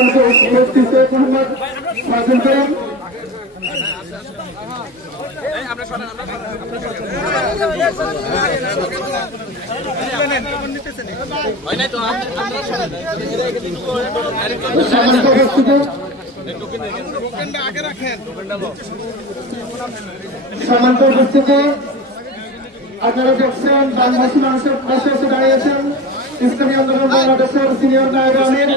মুফতি শেখ মোহাম্মদ ফাজিল করিম সম্মানিত উপস্থিতি আপনারা দেখছেন বাংলাদেশি মানুষের পাশে এসে দাঁড়িয়েছেন ইসলামী আন্দোলন বাংলাদেশের সিনিয়র নায়েব আমির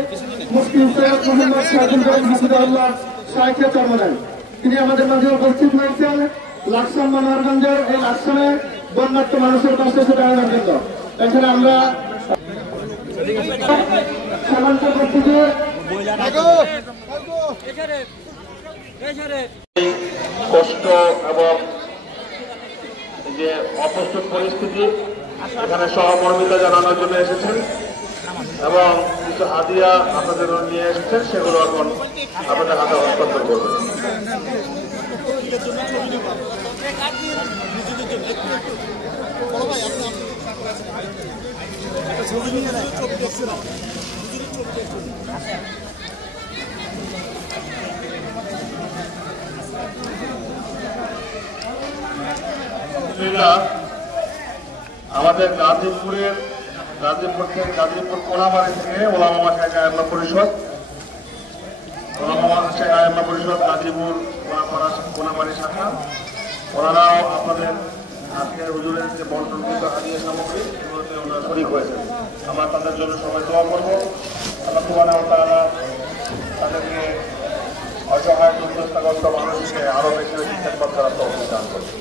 মুফতি সৈয়দ মোহাম্মদ ফাজিল করিম হাফিজাহুল্লাহ শাইখে চরমনাই। তিনি আমাদের মাঝে উপস্থিত হয়েছেন লাকসাম মনোহরগঞ্জের এই লাকসামে বন্যার্ত মানুষের পাশে এসে দাঁড়ানোর জন্য। এখানে আমরা সম্মানিত উপস্থিতি কষ্ট এবং যে অপ্রস্তুত পরিস্থিতি এখানে সহমর্মিতা জানানোর জন্য এসেছেন এবং কিছু হাদিয়া আপনাদের নিয়ে এসেছেন, সেগুলো এখন আপনাদের হাতে হস্তান্তর করবেন। আমাদের গাজীপুর কোনাবাড়ি থেকে ওলামা মাশায়েখ আইম্মা পরিষদ গাজীপুর কোনাবাড়ি শাখা, ওনারাও আপনাদের আজকের হুজুরের যে বন্টনকৃত হাদিয়া সামগ্রী এগুলোতে ওনারা শরীক হয়েছেন। আমরা তাদের জন্য সবাই দোয়া করবো। আল্লাহ সুবহানাহু ওয়া তাআলা তাদেরকে অসহায় দুর্দশাগ্রস্ত মানুষকে আরো বেশি বেশি খেদমত করার তৌফিক দান করবে।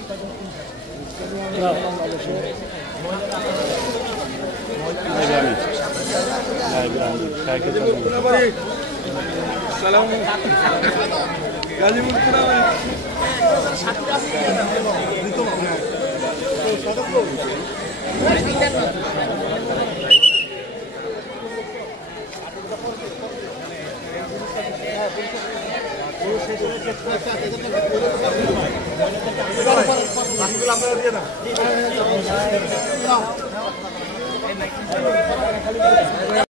আপনারা দিয়ে না